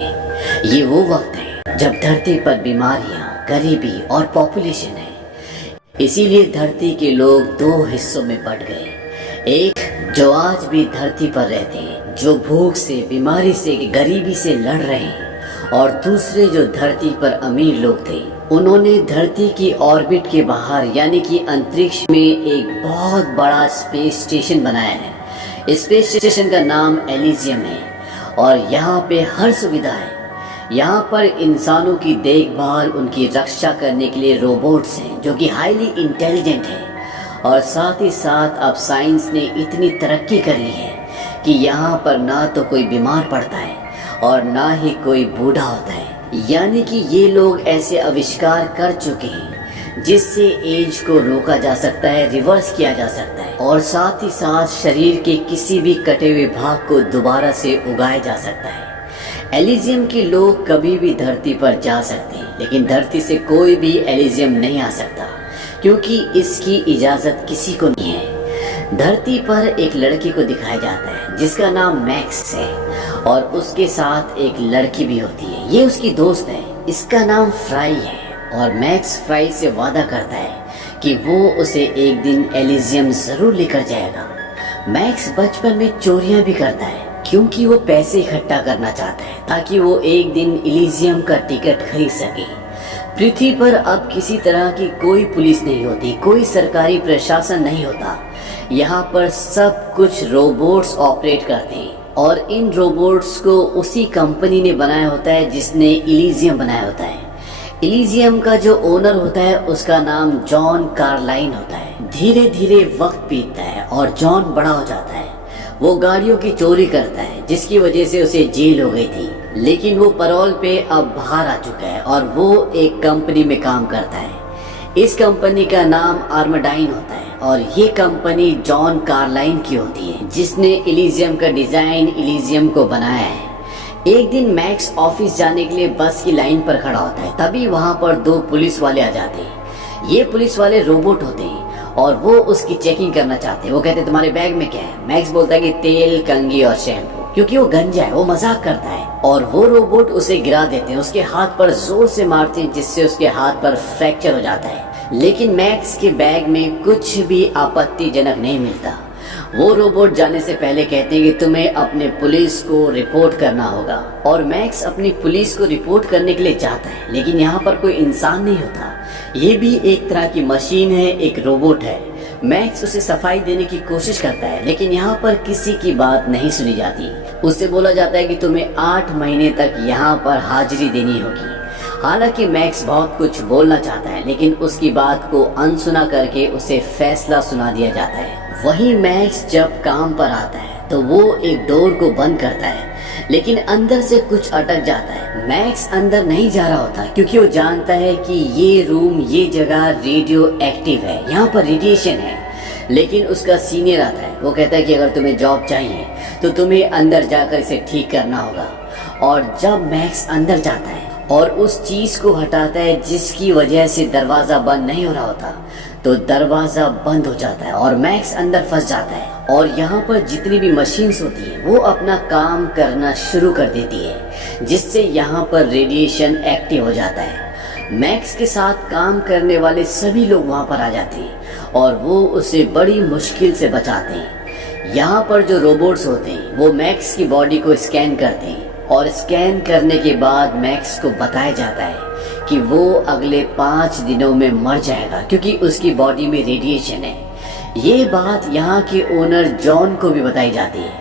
ये वो वक्त है जब धरती पर बीमारियां, गरीबी और पॉपुलेशन है। इसीलिए धरती के लोग दो हिस्सों में बंट गए। एक जो आज भी धरती पर रहते हैं, जो भूख से, बीमारी से, गरीबी से लड़ रहे हैं, और दूसरे जो धरती पर अमीर लोग थे। उन्होंने धरती की ऑर्बिट के बाहर यानी कि अंतरिक्ष में एक बहुत बड़ा स्पेस स्टेशन बनाया है। स्पेस स्टेशन का नाम एलिजियम है और यहाँ पे हर सुविधा है। यहाँ पर इंसानों की देखभाल, उनकी रक्षा करने के लिए रोबोट्स हैं जो कि हाईली इंटेलिजेंट हैं। और साथ ही साथ अब साइंस ने इतनी तरक्की कर ली है कि यहाँ पर ना तो कोई बीमार पड़ता है और ना ही कोई बूढ़ा होता है। यानी कि ये लोग ऐसे आविष्कार कर चुके हैं जिससे एज को रोका जा सकता है, रिवर्स किया जा सकता है, और साथ ही साथ शरीर के किसी भी कटे हुए भाग को दोबारा से उगाया जा सकता है। एलिजियम के लोग कभी भी धरती पर जा सकते हैं, लेकिन धरती से कोई भी एलिजियम नहीं आ सकता क्योंकि इसकी इजाज़त किसी को नहीं है। धरती पर एक लड़की को दिखाया जाता है जिसका नाम मैक्स है और उसके साथ एक लड़की भी होती है। ये उसकी दोस्त है, इसका नाम फ्राई है। और मैक्स फ्राई से वादा करता है कि वो उसे एक दिन एलिजियम ज़रूर लेकर जाएगा। मैक्स बचपन में चोरियां भी करता है क्योंकि वो पैसे इकट्ठा करना चाहता है ताकि वो एक दिन एलिजियम का टिकट खरीद सके। पृथ्वी पर अब किसी तरह की कोई पुलिस नहीं होती, कोई सरकारी प्रशासन नहीं होता। यहाँ पर सब कुछ रोबोट्स ऑपरेट करते हैं और इन रोबोट्स को उसी कंपनी ने बनाया होता है जिसने एलिजियम बनाया होता है। एलिजियम का जो ओनर होता है उसका नाम जॉन कार्लाइन होता है। धीरे धीरे वक्त बीतता है और जॉन बड़ा हो जाता है। वो गाड़ियों की चोरी करता है जिसकी वजह से उसे जेल हो गई थी, लेकिन वो पैरोल पे अब बाहर आ चुका है और वो एक कंपनी में काम करता है। इस कंपनी का नाम आर्माडाइन होता है और ये कंपनी जॉन कार्लाइन की होती है जिसने एलिजियम का डिजाइन, एलिजियम को बनाया है। एक दिन मैक्स ऑफिस जाने के लिए बस की लाइन पर खड़ा होता है, तभी वहाँ पर दो पुलिस वाले आ जाते हैं। ये पुलिस वाले रोबोट होते हैं और वो उसकी चेकिंग करना चाहते हैं। वो कहते हैं तुम्हारे बैग में क्या है? मैक्स बोलता है कि तेल, कंघी और शैम्पू, क्योंकि वो गंजा है, वो मजाक करता है। और वो रोबोट उसे गिरा देते हैं, उसके हाथ पर जोर से मारते हैं जिससे उसके हाथ पर फ्रैक्चर हो जाता है। लेकिन मैक्स के बैग में कुछ भी आपत्तिजनक नहीं मिलता। वो रोबोट जाने से पहले कहते हैं कि तुम्हें अपने पुलिस को रिपोर्ट करना होगा। और मैक्स अपनी पुलिस को रिपोर्ट करने के लिए जाता है, लेकिन यहाँ पर कोई इंसान नहीं होता। ये भी एक तरह की मशीन है, एक रोबोट है। मैक्स उसे सफाई देने की कोशिश करता है, लेकिन यहाँ पर किसी की बात नहीं सुनी जाती। उससे बोला जाता है कि तुम्हें 8 महीने तक यहाँ पर हाजिरी देनी होगी। हालांकि मैक्स बहुत कुछ बोलना चाहता है, लेकिन उसकी बात को अनसुना करके उसे फैसला सुना दिया जाता है। वहीं मैक्स जब काम पर आता है तो वो एक डोर को बंद करता है, लेकिन अंदर से कुछ अटक जाता है। मैक्स अंदर नहीं जा रहा होता क्योंकि वो जानता है कि ये रूम, ये जगह रेडियो एक्टिव है, यहाँ पर रेडिएशन है। लेकिन उसका सीनियर आता है, वो कहता है कि अगर तुम्हें जॉब चाहिए तो तुम्हें अंदर जाकर इसे ठीक करना होगा। और जब मैक्स अंदर जाता है और उस चीज को हटाता है जिसकी वजह से दरवाजा बंद नहीं हो रहा होता, तो दरवाजा बंद हो जाता है और मैक्स अंदर फंस जाता है। और यहाँ पर जितनी भी मशीन्स होती हैं वो अपना काम करना शुरू कर देती है, जिससे यहाँ पर रेडिएशन एक्टिव हो जाता है। मैक्स के साथ काम करने वाले सभी लोग वहाँ पर आ जाते हैं और वो उसे बड़ी मुश्किल से बचाते हैं। यहाँ पर जो रोबोट्स होते हैं वो मैक्स की बॉडी को स्कैन करते हैं और स्कैन करने के बाद मैक्स को बताया जाता है कि वो अगले 5 दिनों में मर जाएगा क्योंकि उसकी बॉडी में रेडिएशन है। ये बात यहाँ के ओनर जॉन को भी बताई जाती है,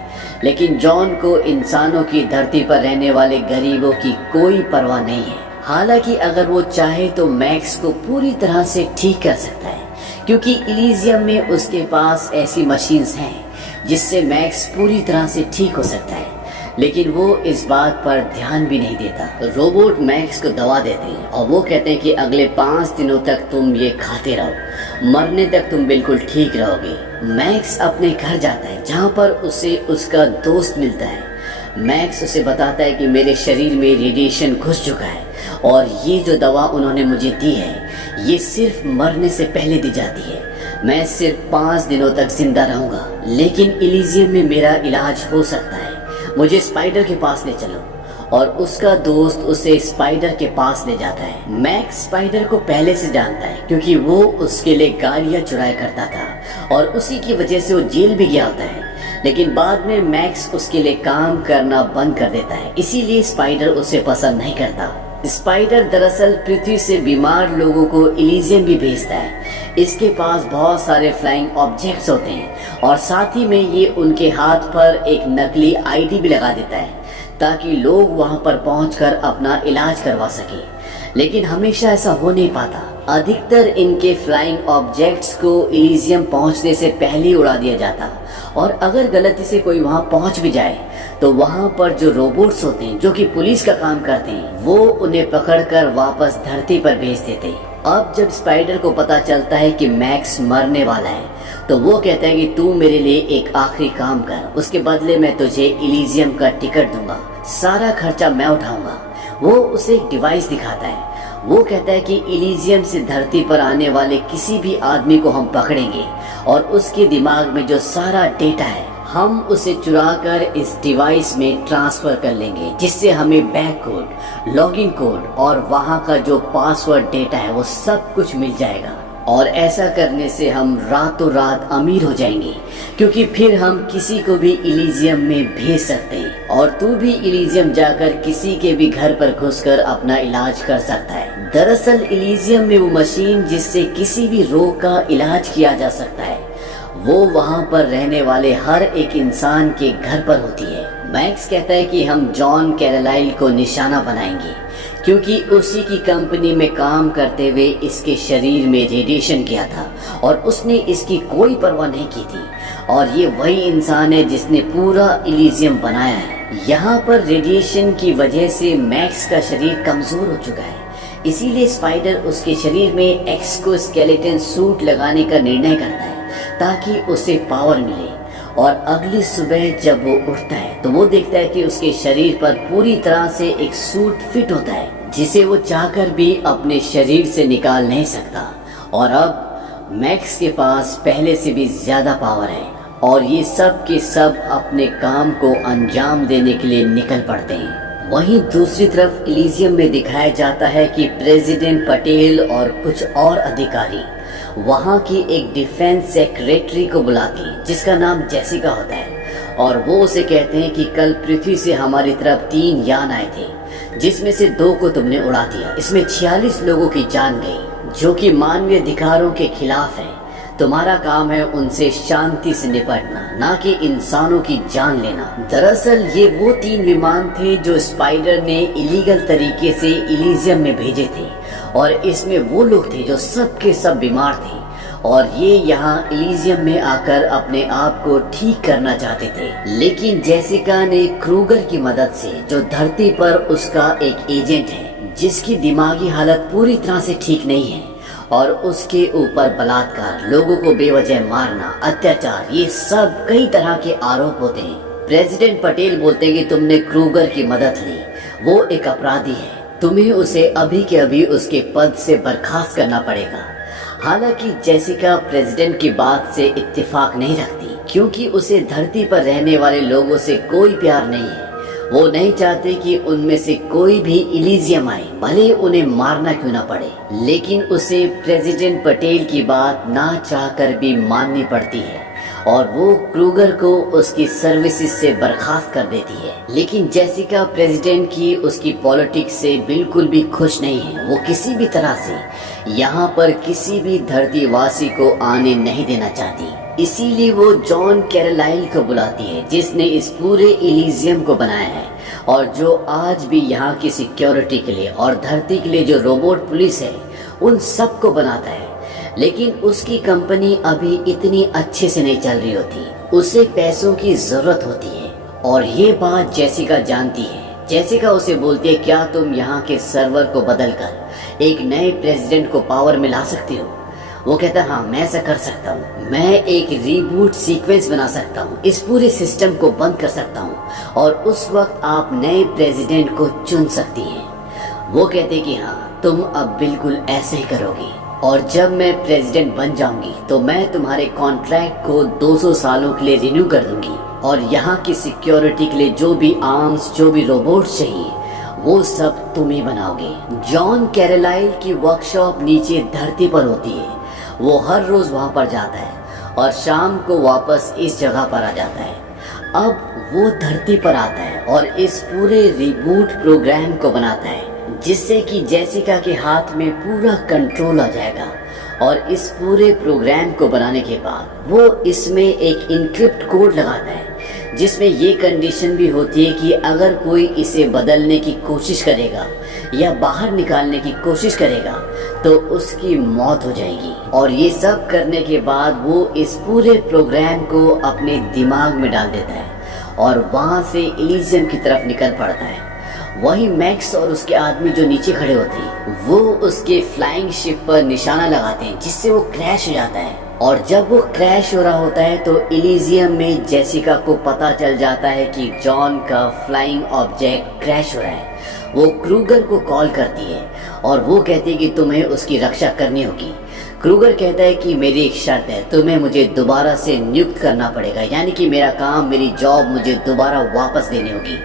लेकिन जॉन को इंसानों की धरती पर रहने वाले गरीबों की कोई परवाह नहीं है। हालांकि अगर वो चाहे तो मैक्स को पूरी तरह से ठीक कर सकता है क्योंकि एलिजियम में उसके पास ऐसी मशीन्स हैं जिससे मैक्स पूरी तरह से ठीक हो सकता है, लेकिन वो इस बात पर ध्यान भी नहीं देता। रोबोट मैक्स को दवा देते हैं और वो कहते हैं कि अगले 5 दिनों तक तुम ये खाते रहो, मरने तक तुम बिल्कुल ठीक रहोगे। मैक्स अपने घर जाता है जहाँ पर उसे उसका दोस्त मिलता है। मैक्स उसे बताता है कि मेरे शरीर में रेडिएशन घुस चुका है और ये जो दवा उन्होंने मुझे दी है ये सिर्फ मरने से पहले दी जाती है। मैं सिर्फ 5 दिनों तक जिंदा रहूंगा, लेकिन एलिजियम में मेरा इलाज हो सकता है। मुझे स्पाइडर के पास ले चलो। और उसका दोस्त उसे स्पाइडर के पास ले जाता है। मैक्स स्पाइडर को पहले से जानता है क्योंकि वो उसके लिए गाड़ियां चुराया करता था और उसी की वजह से वो जेल भी गया होता है। लेकिन बाद में मैक्स उसके लिए काम करना बंद कर देता है, इसीलिए स्पाइडर उसे पसंद नहीं करता। स्पाइडर दरअसल पृथ्वी से बीमार लोगों को इलीजियम भी भेजता है। इसके पास बहुत सारे फ्लाइंग ऑब्जेक्ट्स होते हैं और साथ ही में ये उनके हाथ पर एक नकली आईडी भी लगा देता है ताकि लोग वहां पर पहुंचकर अपना इलाज करवा सके। लेकिन हमेशा ऐसा हो नहीं पाता। अधिकतर इनके फ्लाइंग ऑब्जेक्ट्स को इलीजियम पहुंचने से पहले उड़ा दिया जाता और अगर गलती से कोई वहां पहुंच भी जाए तो वहां पर जो रोबोट्स होते हैं जो कि पुलिस का काम करते हैं वो उन्हें पकड़कर वापस धरती पर भेज देते हैं। अब जब स्पाइडर को पता चलता है कि मैक्स मरने वाला है तो वो कहता है कि तू मेरे लिए एक आखिरी काम कर, उसके बदले मैं तुझे इलीजियम का टिकट दूंगा, सारा खर्चा मैं उठाऊंगा। वो उसे एक डिवाइस दिखाता है। वो कहता है कि इलीजियम से धरती पर आने वाले किसी भी आदमी को हम पकड़ेंगे और उसके दिमाग में जो सारा डेटा है हम उसे चुराकर इस डिवाइस में ट्रांसफर कर लेंगे, जिससे हमें बैक कोड, लॉगिन कोड और वहां का जो पासवर्ड डेटा है वो सब कुछ मिल जाएगा। और ऐसा करने से हम रातों रात अमीर हो जाएंगे क्योंकि फिर हम किसी को भी इलीजियम में भेज सकते हैं और तू भी इलीजियम जाकर किसी के भी घर पर घुसकर अपना इलाज कर सकता है। दरअसल इलीजियम में वो मशीन जिससे किसी भी रोग का इलाज किया जा सकता है वो वहाँ पर रहने वाले हर एक इंसान के घर पर होती है। मैक्स कहता है कि हम जॉन कैरलाइल को निशाना बनाएंगे क्योंकि उसी की कंपनी में काम करते हुए इसके शरीर में रेडिएशन किया था और उसने इसकी कोई परवाह नहीं की थी और ये वही इंसान है जिसने पूरा इलीजियम बनाया है। यहाँ पर रेडिएशन की वजह से मैक्स का शरीर कमजोर हो चुका है, इसीलिए स्पाइडर उसके शरीर में एक्सोस्केलेटन सूट लगाने का निर्णय करता है ताकि उसे पावर मिले। और अगली सुबह जब वो उठता है तो वो देखता है कि उसके शरीर पर पूरी तरह से एक सूट फिट होता है जिसे वो चाहकर भी अपने शरीर से निकाल नहीं सकता। और अब मैक्स के पास पहले से भी ज्यादा पावर है और ये सब के सब अपने काम को अंजाम देने के लिए निकल पड़ते हैं। वहीं दूसरी तरफ इलीजियम में दिखाया जाता है कि प्रेसिडेंट पटेल और कुछ और अधिकारी वहाँ की एक डिफेंस सेक्रेटरी को बुलाती है जिसका नाम जेसिका होता है और वो उसे कहते हैं कि कल पृथ्वी से हमारी तरफ 3 यान आए थे जिसमें से 2 को तुमने उड़ा दिया। इसमें 46 लोगों की जान गई जो कि मानवीय अधिकारों के खिलाफ है। तुम्हारा काम है उनसे शांति से निपटना, ना कि इंसानों की जान लेना। दरअसल ये वो 3 विमान थे जो स्पाइडर ने इलीगल तरीके से इलीजियम में भेजे थे और इसमें वो लोग थे जो सब के सब बीमार थे और ये यहाँ इलीजियम में आकर अपने आप को ठीक करना चाहते थे। लेकिन जेसिका ने क्रूगर की मदद से, जो धरती पर उसका एक एजेंट है जिसकी दिमागी हालत पूरी तरह से ठीक नहीं है और उसके ऊपर बलात्कार, लोगों को बेवजह मारना, अत्याचार, ये सब कई तरह के आरोप होते हैं। प्रेसिडेंट पटेल बोलते हैं कि तुमने क्रूगर की मदद ली, वो एक अपराधी है, तुम्हें उसे अभी के अभी उसके पद से बर्खास्त करना पड़ेगा। हालांकि जेसिका प्रेसिडेंट की बात से इत्तेफाक नहीं रखती क्योंकि उसे धरती पर रहने वाले लोगों से कोई प्यार नहीं है। वो नहीं चाहते कि उनमें से कोई भी इलीजियम आए, भले उन्हें मारना क्यों ना पड़े। लेकिन उसे प्रेसिडेंट पटेल की बात ना चाहकर भी माननी पड़ती है और वो क्रूगर को उसकी सर्विसेज से बर्खास्त कर देती है। लेकिन जेसिका प्रेसिडेंट की उसकी पॉलिटिक्स से बिल्कुल भी खुश नहीं है। वो किसी भी तरह से यहाँ पर किसी भी धरतीवासी को आने नहीं देना चाहती, इसीलिए वो जॉन कैरलाइल को बुलाती है जिसने इस पूरे इलीजियम को बनाया है और जो आज भी यहाँ की सिक्योरिटी के लिए और धरती के लिए जो रोबोट पुलिस है उन सब को बनाता है। लेकिन उसकी कंपनी अभी इतनी अच्छे से नहीं चल रही होती, उसे पैसों की जरूरत होती है और ये बात जेसिका जानती है। जेसिका उसे बोलती है, क्या तुम यहाँ के सर्वर को बदलकर एक नए प्रेसिडेंट को पावर में ला सकती हो? वो कहता है, हाँ मैं ऐसा कर सकता हूँ, मैं एक रीबूट सीक्वेंस बना सकता हूँ, इस पूरे सिस्टम को बंद कर सकता हूँ और उस वक्त आप नए प्रेसिडेंट को चुन सकती हैं। वो कहते कि हाँ तुम अब बिल्कुल ऐसे ही करोगी और जब मैं प्रेसिडेंट बन जाऊंगी तो मैं तुम्हारे कॉन्ट्रैक्ट को 200 सालों के लिए रिन्यू कर दूंगी और यहाँ की सिक्योरिटी के लिए जो भी आर्म्स, जो भी रोबोट्स चाहिए वो सब तुम ही बनाओगे। जॉन कैरोलाइल की वर्कशॉप नीचे धरती पर होती है। वो हर रोज वहां पर जाता है और शाम को वापस इस जगह पर आ जाता है। अब वो धरती पर आता है और इस पूरे रिबूट प्रोग्राम को बनाता है, जिससे कि जेसिका के हाथ में पूरा कंट्रोल आ जाएगा। और इस पूरे प्रोग्राम को बनाने के बाद वो इसमें एक इनक्रिप्ट कोड लगाता है, जिसमें ये कंडीशन भी होती है कि अगर कोई इसे बदलने की कोशिश करेगा या बाहर निकालने की कोशिश करेगा तो उसकी मौत हो जाएगी। और ये सब करने के बाद वो इस पूरे प्रोग्राम को अपने दिमाग में डाल देता है और वहां से इलीजियम की तरफ निकल पड़ता है। वही मैक्स और उसके आदमी जो नीचे खड़े होते हैं वो उसके फ्लाइंग शिप पर निशाना लगाते हैं, जिससे वो क्रैश हो जाता है। और जब वो क्रैश हो रहा होता है तो इलीजियम में जेसिका को पता चल जाता है कि जॉन का फ्लाइंग ऑब्जेक्ट क्रैश हो रहा है। वो क्रूगर को कॉल करती है और वो कहती है कि तुम्हें उसकी रक्षा करनी होगी। क्रूगर कहता है कि मेरी एक शर्त है, तुम्हें मुझे दोबारा से नियुक्त करना पड़ेगा, यानी कि मेरा काम, मेरी जॉब मुझे दोबारा वापस देनी होगी।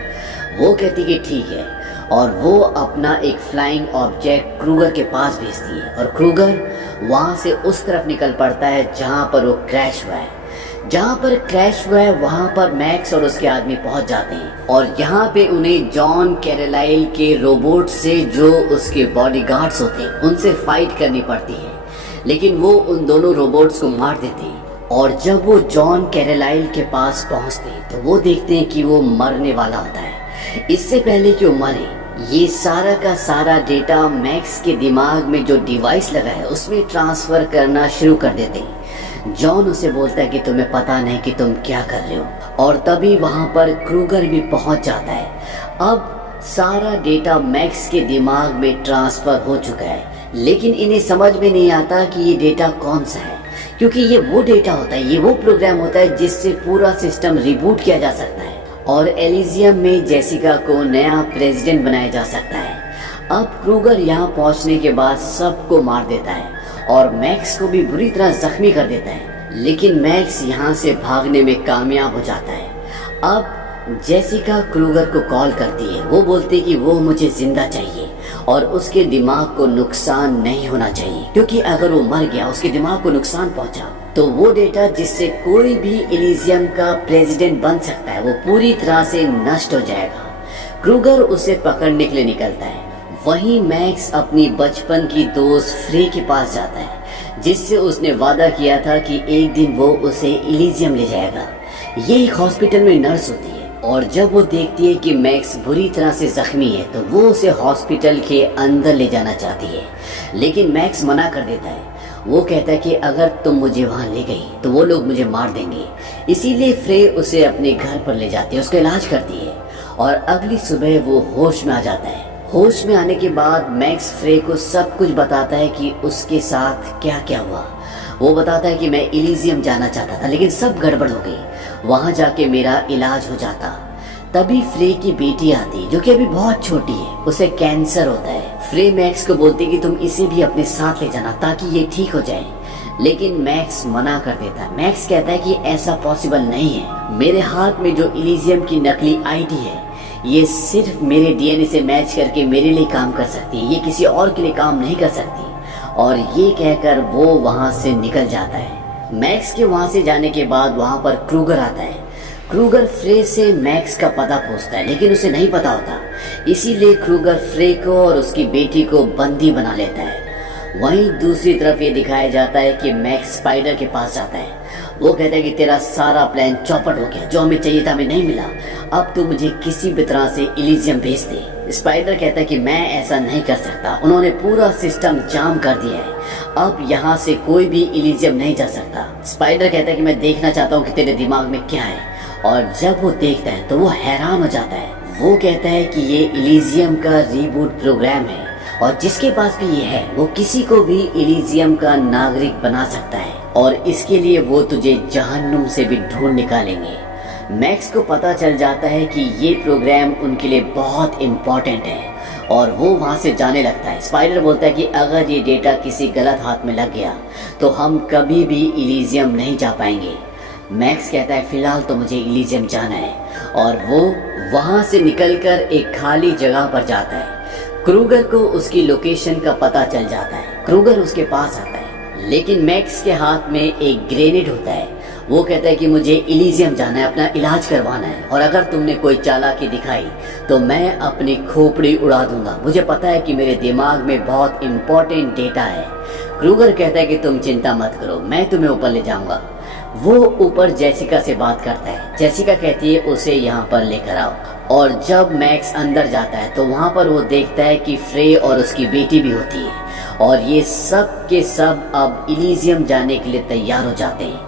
वो कहती कि ठीक है, और वो अपना एक फ्लाइंग ऑब्जेक्ट क्रूगर के पास भेजती है और क्रूगर वहां से उस तरफ निकल पड़ता है जहां पर वो क्रैश हुआ है। जहां पर क्रैश हुआ है वहां पर मैक्स और उसके आदमी पहुंच जाते हैं और यहाँ पे उन्हें जॉन कैरोलाइल के रोबोट से, जो उसके बॉडीगार्ड्स होते हैं, उनसे फाइट करनी पड़ती है। लेकिन वो उन दोनों रोबोट्स को मार देते हैं। और जब वो जॉन कैरोलाइल के पास पहुंचते हैं तो वो देखते हैं कि वो मरने वाला होता है। इससे पहले कि वो मरे, ये सारा का सारा डेटा मैक्स के दिमाग में जो डिवाइस लगा है उसमें ट्रांसफर करना शुरू कर देते हैं। जॉन उसे बोलता है कि तुम्हें पता नहीं कि तुम क्या कर रहे हो, और तभी वहां पर क्रूगर भी पहुंच जाता है। अब सारा डेटा मैक्स के दिमाग में ट्रांसफर हो चुका है, लेकिन इन्हें समझ में नहीं आता कि ये डेटा कौन सा है, क्योंकि ये वो डेटा होता है, ये वो प्रोग्राम होता है जिससे पूरा सिस्टम रिबूट किया जा सकता है और एलिजियम में जेसिका को नया प्रेसिडेंट बनाया जा सकता है। अब क्रूगर यहाँ पहुँचने के बाद सबको मार देता है और मैक्स को भी बुरी तरह जख्मी कर देता है, लेकिन मैक्स यहाँ से भागने में कामयाब हो जाता है। अब जेसिका क्रूगर को कॉल करती है। वो बोलती है कि वो मुझे जिंदा चाहिए और उसके दिमाग को नुकसान नहीं होना चाहिए, क्योंकि अगर वो मर गया, उसके दिमाग को नुकसान पहुंचा, तो वो डेटा जिससे कोई भी एलिजियम का प्रेसिडेंट बन सकता है वो पूरी तरह से नष्ट हो जाएगा। क्रूगर उसे पकड़ने के लिए निकलता है। वहीं मैक्स अपनी बचपन की दोस्त फ्रे के पास जाता है, जिससे उसने वादा किया था कि एक दिन वो उसे एलिजियम ले जाएगा। ये एक हॉस्पिटल में नर्स होती है और जब वो देखती है कि मैक्स बुरी तरह से जख्मी है तो वो उसे हॉस्पिटल के अंदर ले जाना चाहती है, लेकिन मैक्स मना कर देता है। वो कहता है कि अगर तुम मुझे वहां ले गई तो वो लोग मुझे मार देंगे। इसीलिए फ्रे उसे अपने घर पर ले जाती है, उसका इलाज करती है और अगली सुबह वो होश में आ जाता है। होश में आने के बाद मैक्स फ्रे को सब कुछ बताता है कि उसके साथ क्या क्या हुआ। वो बताता है कि मैं एलिजियम जाना चाहता था, लेकिन सब गड़बड़ हो गई, वहां जाके मेरा इलाज हो जाता। तभी फ्रे की बेटी आती है, जो कि अभी बहुत छोटी है, उसे कैंसर होता है। फ्रे मैक्स को बोलती है कि तुम इसे भी अपने साथ ले जाना ताकि ये ठीक हो जाए, लेकिन मैक्स मना कर देता है। मैक्स कहता है कि ऐसा पॉसिबल नहीं है, मेरे हाथ में जो एलिजियम की नकली आईडी है ये सिर्फ मेरे डीएनए से मैच करके मेरे लिए काम कर सकती है, ये किसी और के लिए काम नहीं कर सकती। और ये कहकर वो वहां से निकल जाता है। मैक्स के वहां से जाने के बाद वहां पर क्रूगर आता है। क्रूगर फ्रे से मैक्स का पता पूछता है, लेकिन उसे नहीं पता होता, इसीलिए क्रूगर फ्रे को और उसकी बेटी को बंदी बना लेता है। वहीं दूसरी तरफ ये दिखाया जाता है कि मैक्स स्पाइडर के पास जाता है। वो कहता है कि तेरा सारा प्लान चौपट हो गया, जो हमें चाहिए था हमें नहीं मिला, अब तू मुझे किसी भी तरह से एलिजियम भेज दे। स्पाइडर कहता है कि मैं ऐसा नहीं कर सकता, उन्होंने पूरा सिस्टम जाम कर दिया है, अब यहाँ से कोई भी एलिजियम नहीं जा सकता। स्पाइडर कहता है कि मैं देखना चाहता हूँ कि तेरे दिमाग में क्या है, और जब वो देखता है तो वो हैरान हो जाता है। वो कहता है कि ये एलिजियम का रीबूट प्रोग्राम है और जिसके पास भी ये है वो किसी को भी एलिजियम का नागरिक बना सकता है, और इसके लिए वो तुझे जहन्नुम से भी ढूंढ निकालेंगे। मैक्स को पता चल जाता है कि ये प्रोग्राम उनके लिए बहुत इम्पोर्टेंट है और वो वहाँ से जाने लगता है। स्पाइडर बोलता है कि अगर ये डेटा किसी गलत हाथ में लग गया तो हम कभी भी एलिजियम नहीं जा पाएंगे। मैक्स कहता है फिलहाल तो मुझे एलिजियम जाना है, और वो वहां से निकलकर एक खाली जगह पर जाता है। क्रूगर को उसकी लोकेशन का पता चल जाता है। क्रूगर उसके पास आता है, लेकिन मैक्स के हाथ में एक ग्रेनेड होता है। वो कहता है कि मुझे इलीजियम जाना है, अपना इलाज करवाना है, और अगर तुमने कोई चालाकी दिखाई तो मैं अपनी खोपड़ी उड़ा दूंगा। मुझे पता है कि मेरे दिमाग में बहुत इंपॉर्टेंट डेटा है। क्रूगर कहता है कि तुम चिंता मत करो, मैं तुम्हें ऊपर ले जाऊंगा। वो ऊपर जेसिका से बात करता है। जेसिका कहती है उसे यहाँ पर लेकर आओ। और जब मैक्स अंदर जाता है तो वहाँ पर वो देखता है कि फ्रे और उसकी बेटी भी होती है, और ये सब के सब अब इलीजियम जाने के लिए तैयार हो जाते हैं।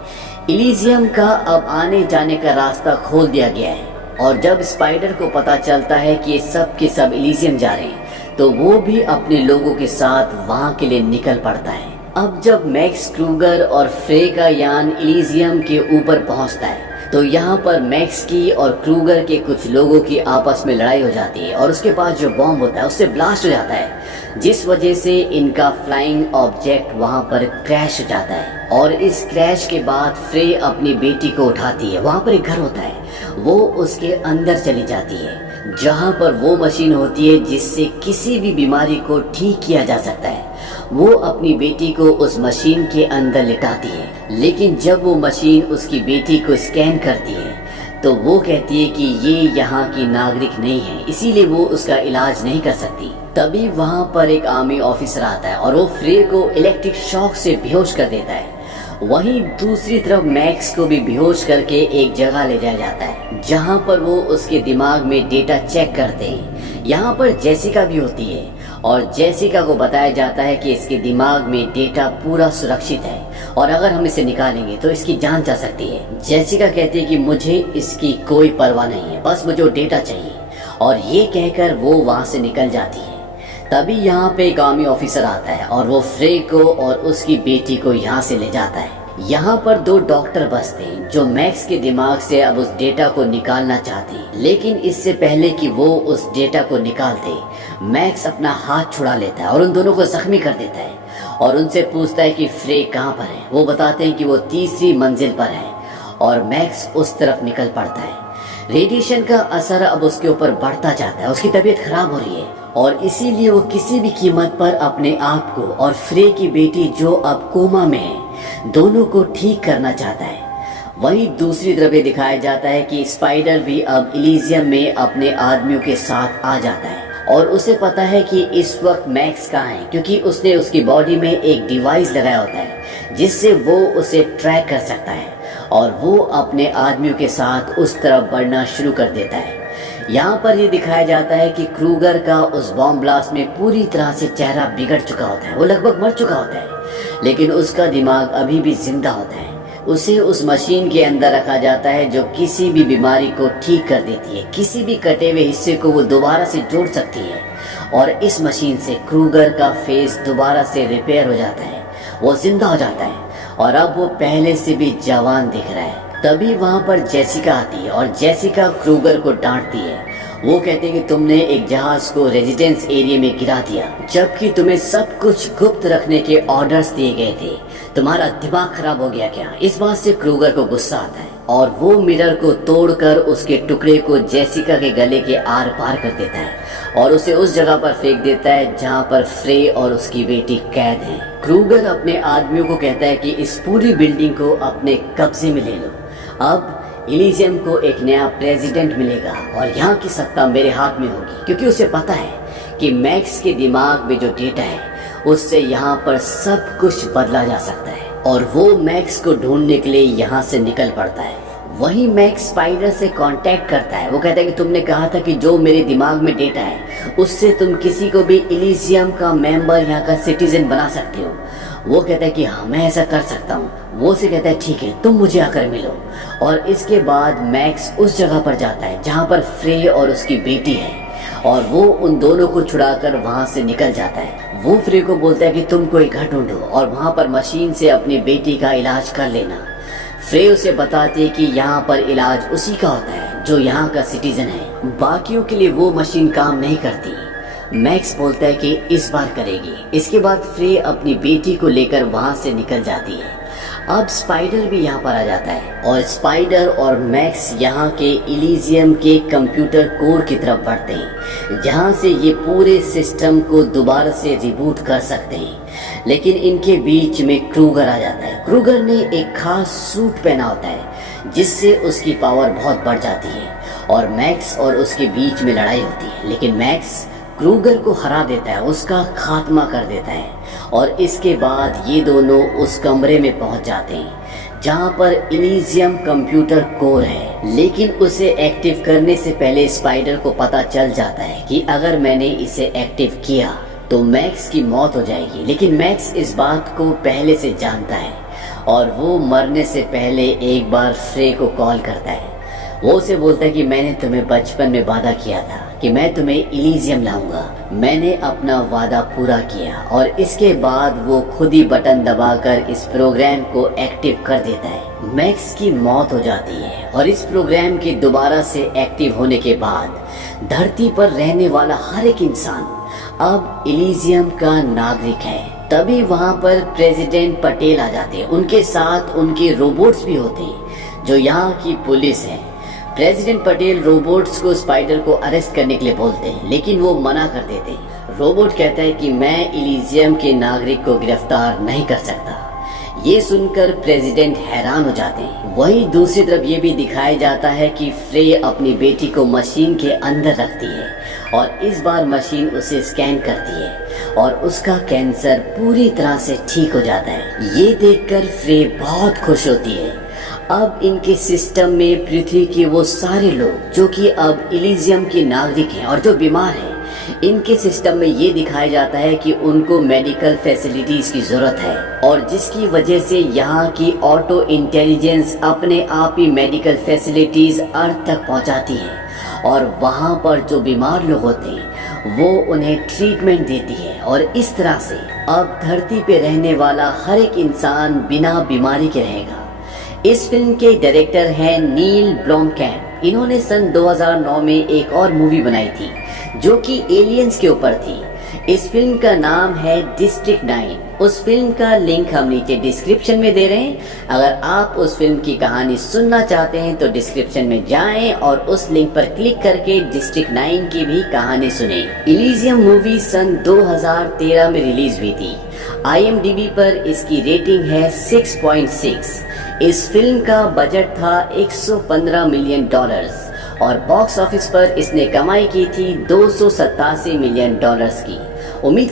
इलीजियम का अब आने जाने का रास्ता खोल दिया गया है, और जब स्पाइडर को पता चलता है कि ये सब के सब इलीजियम जा रहे हैं तो वो भी अपने लोगों के साथ वहाँ के लिए निकल पड़ता है। अब जब मैक्स, क्रूगर और फ्रे का यान इलीजियम के ऊपर पहुंचता है तो यहाँ पर मैक्स की और क्रूगर के कुछ लोगों की आपस में लड़ाई हो जाती है, और उसके पास जो बॉम्ब होता है उससे ब्लास्ट हो जाता है, जिस वजह से इनका फ्लाइंग ऑब्जेक्ट वहाँ पर क्रैश हो जाता है। और इस क्रैश के बाद फ्रे अपनी बेटी को उठाती है। वहाँ पर एक घर होता है, वो उसके अंदर चली जाती है जहाँ पर वो मशीन होती है जिससे किसी भी बीमारी को ठीक किया जा सकता है। वो अपनी बेटी को उस मशीन के अंदर लिटाती है, लेकिन जब वो मशीन उसकी बेटी को स्कैन करती है तो वो कहती है कि ये यहाँ की नागरिक नहीं है, इसीलिए वो उसका इलाज नहीं कर सकती। तभी वहाँ पर एक आर्मी ऑफिसर आता है और वो फ्रे को इलेक्ट्रिक शॉक से बेहोश कर देता है। वहीं दूसरी तरफ मैक्स को भी बेहोश करके एक जगह ले जाया जाता है जहाँ पर वो उसके दिमाग में डेटा चेक करते हैं। यहाँ पर जेसिका भी होती है, और जेसिका को बताया जाता है कि इसके दिमाग में डेटा पूरा सुरक्षित है, और अगर हम इसे निकालेंगे तो इसकी जान जा सकती है। जेसिका कहती है कि मुझे इसकी कोई परवाह नहीं है, बस मुझे डेटा चाहिए, और ये कहकर वो वहाँ से निकल जाती है। तभी यहाँ पे एक आर्मी ऑफिसर आता है और वो फ्रे को और उसकी बेटी को यहाँ से ले जाता है। यहाँ पर दो डॉक्टर बसते हैं जो मैक्स के दिमाग से अब उस डेटा को निकालना चाहते हैं, लेकिन इससे पहले कि वो उस डेटा को निकालते मैक्स अपना हाथ छुड़ा लेता है और उन दोनों को जख्मी कर देता है, और उनसे पूछता है कि फ्रे कहाँ पर है। वो बताते हैं कि वो तीसरी मंजिल पर है, और मैक्स उस तरफ निकल पड़ता है। रेडिएशन का असर अब उसके ऊपर बढ़ता जाता है, उसकी तबीयत खराब हो रही है, और इसीलिए वो किसी भी कीमत पर अपने आप को और फ्रे की बेटी जो अब कोमा में है दोनों को ठीक करना चाहता है। वहीं दूसरी तरफ दिखाया जाता है कि स्पाइडर भी अब इलीजियम में अपने आदमियों के साथ आ जाता है, और उसे पता है कि इस वक्त मैक्स कहाँ है, क्योंकि उसने उसकी बॉडी में एक डिवाइस लगाया होता है जिससे वो उसे ट्रैक कर सकता है, और वो अपने आदमियों के साथ उस तरफ बढ़ना शुरू कर देता है। यहाँ पर ये दिखाया जाता है कि क्रूगर का उस बॉम्ब ब्लास्ट में पूरी तरह से चेहरा बिगड़ चुका होता है, वो लगभग मर चुका होता है, लेकिन उसका दिमाग अभी भी जिंदा होता है। उसे उस मशीन के अंदर रखा जाता है जो किसी भी बीमारी को ठीक कर देती है, किसी भी कटे हुए हिस्से को वो दोबारा से जोड़ सकती है, और इस मशीन से क्रूगर का फेस दोबारा से रिपेयर हो जाता है, वो जिंदा हो जाता है, और अब वो पहले से भी जवान दिख रहा है। तभी वहाँ पर जेसिका आती है, और जेसिका क्रूगर को डांटती है। वो कहते हैं कि तुमने एक जहाज को रेजिडेंस एरिया में गिरा दिया, जबकि तुम्हें सब कुछ गुप्त रखने के ऑर्डर्स दिए गए थे। तुम्हारा दिमाग खराब हो गया क्या? इस बात से क्रूगर को गुस्सा आता है, और वो मिरर को तोड़कर उसके टुकड़े को जेसिका के गले के आर पार कर देता है, और उसे उस जगह पर फेंक देता है जहाँ पर फ्रे और उसकी बेटी कैद है। क्रूगर अपने आदमियों को कहता है कि इस पूरी बिल्डिंग को अपने कब्जे में ले लो। अब इलीजियम को एक नया प्रेसिडेंट मिलेगा, और यहाँ की सत्ता मेरे हाथ में होगी, क्योंकि उसे पता है कि मैक्स के दिमाग में जो डेटा है उससे यहाँ पर सब कुछ बदला जा सकता है, और वो मैक्स को ढूंढने के लिए यहाँ से निकल पड़ता है। वहीं मैक्स स्पाइडर से कांटेक्ट करता है। वो कहता है कि तुमने कहा था कि जो मेरे दिमाग में डेटा है उससे तुम किसी को भी इलीजियम का मेंबर, यहाँ का सिटीजन बना सकते हो। वो कहता है कि हाँ मैं ऐसा कर सकता हूँ। वो से कहता है ठीक है तुम मुझे आकर मिलो, और इसके बाद मैक्स उस जगह पर जाता है जहाँ पर फ्रे और उसकी बेटी है, और वो उन दोनों को छुड़ाकर वहाँ से निकल जाता है। वो फ्रे को बोलता है कि तुम कोई घर ढूंढो और वहाँ पर मशीन से अपनी बेटी का इलाज कर लेना। फ्रे उसे बताती है कि यहाँ पर इलाज उसी का होता है जो यहाँ का सिटीजन है, बाकियों के लिए वो मशीन काम नहीं करती। मैक्स बोलता है कि इस बार करेगी। इसके बाद फ्रे अपनी बेटी को लेकर वहाँ से निकल जाती है। अब स्पाइडर भी यहाँ पर आ जाता है और स्पाइडर और मैक्स यहाँ के इलीजियम के कंप्यूटर कोर की तरफ बढ़ते हैं, जहाँ से ये पूरे सिस्टम को दोबारा से रिबूट कर सकते हैं। लेकिन इनके बीच में क्रूगर आ जाता है। क्रूगर ने एक खास सूट पहना होता है जिससे उसकी पावर बहुत बढ़ जाती है और मैक्स और उसके बीच में लड़ाई होती है। लेकिन मैक्स क्रूगर को हरा देता है, उसका खात्मा कर देता है और इसके बाद ये दोनों उस कमरे में पहुंच जाते हैं जहां पर इलीजियम कंप्यूटर कोर है। लेकिन उसे एक्टिव करने से पहले स्पाइडर को पता चल जाता है कि अगर मैंने इसे एक्टिव किया तो मैक्स की मौत हो जाएगी। लेकिन मैक्स इस बात को पहले से जानता है और वो मरने से पहले एक बार फ्रे को कॉल करता है। वो उसे बोलता है कि मैंने तुम्हें बचपन में वादा किया था कि मैं तुम्हें इलीजियम लाऊंगा। मैंने अपना वादा पूरा किया। और इसके बाद वो खुद ही बटन दबाकर इस प्रोग्राम को एक्टिव कर देता है। मैक्स की मौत हो जाती है और इस प्रोग्राम के दोबारा से एक्टिव होने के बाद धरती पर रहने वाला हर एक इंसान अब इलीजियम का नागरिक है। तभी वहाँ पर प्रेसिडेंट पटेल आ जाते हैं। उनके साथ उनके रोबोट्स भी होते हैं जो यहाँ की पुलिस है। प्रेसिडेंट पटेल रोबोट्स को स्पाइडर को अरेस्ट करने के लिए बोलते हैं, लेकिन वो मना कर देते हैं। रोबोट कहता है कि मैं इलीजियम के नागरिक को गिरफ्तार नहीं कर सकता। ये सुनकर प्रेसिडेंट हैरान हो जाते हैं। वहीं दूसरी तरफ ये भी दिखाया जाता है कि फ्रे अपनी बेटी को मशीन के अंदर रखती है और इस बार मशीन उसे स्कैन करती है और उसका कैंसर पूरी तरह से ठीक हो जाता है। ये देखकर फ्रे बहुत खुश होती है। अब इनके सिस्टम में पृथ्वी के वो सारे लोग जो कि अब इलीजियम के नागरिक हैं और जो बीमार हैं, इनके सिस्टम में ये दिखाया जाता है कि उनको मेडिकल फैसिलिटीज की जरूरत है और जिसकी वजह से यहाँ की ऑटो इंटेलिजेंस अपने आप ही मेडिकल फैसिलिटीज अर्थ तक पहुँचाती है और वहाँ पर जो बीमार लोग होते हैं वो उन्हें ट्रीटमेंट देती है। और इस तरह से अब धरती पे रहने वाला हर एक इंसान बिना बीमारी के रहेगा। इस फिल्म के डायरेक्टर हैं नील ब्लॉमकैम्प। इन्होंने सन 2009 में एक और मूवी बनाई थी जो कि एलियंस के ऊपर थी। इस फिल्म का नाम है डिस्ट्रिक्ट 9। उस फिल्म का लिंक हम नीचे डिस्क्रिप्शन में दे रहे हैं। अगर आप उस फिल्म की कहानी सुनना चाहते हैं तो डिस्क्रिप्शन में जाएं और उस लिंक पर क्लिक करके डिस्ट्रिक्ट 9 की भी कहानी सुने। इलीजियम मूवी सन 2013 में रिलीज हुई थी। IMDb पर इसकी रेटिंग है 6.6। इस फिल्म का बजट था $115 मिलियन और बॉक्स ऑफिस पर इसने कमाई की थी $287 मिलियन की। उम्मीद